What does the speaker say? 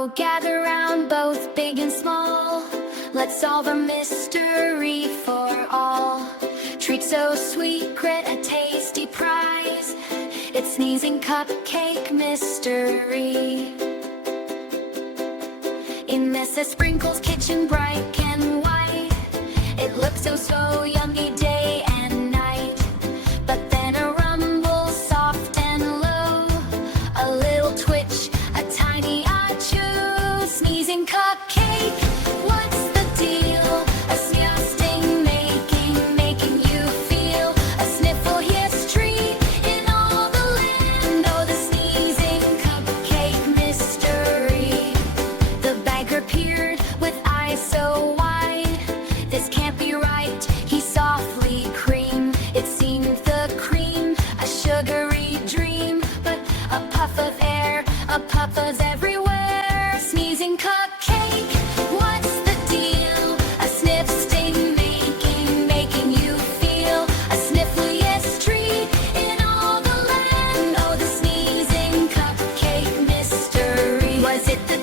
So gather round, both big and small. Let's solve a mystery for all. Treat so sweet, grit a tasty prize. It's sneezing cupcake mystery. In Mrs. Sprinkle's kitchen, bright and white, it looks so yummy day and night. But then a rumble, soft and low, a little twitch, a tiny achoo. Sneezing cupcake, what's the deal? A sting making you feel a sniffle history in all the land. Oh, the sneezing cupcake mystery. The bagger appeared with eyes so wide. This can't be right, he softly creamed. It seemed the cream, a sugary dream, but a puff of air, a puff was everywhere. Sneezing cupcake, what's the deal? A sniff sting making you feel a sniffliest treat in all the land. Oh, the sneezing cupcake mystery. Was it the